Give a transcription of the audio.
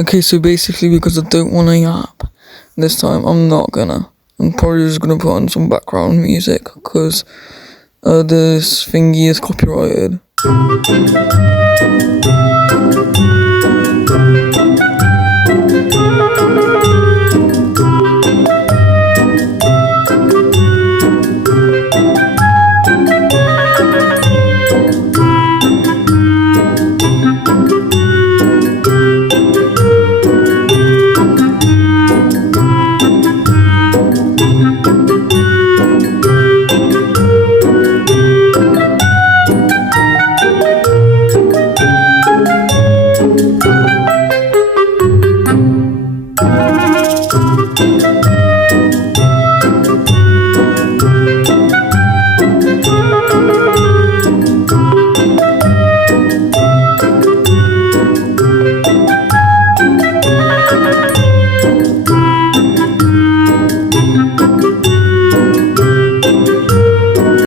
Okay, so basically because I don't want to yap this time, I'm not gonna. I'm probably just gonna put on some background music because this thingy is copyrighted.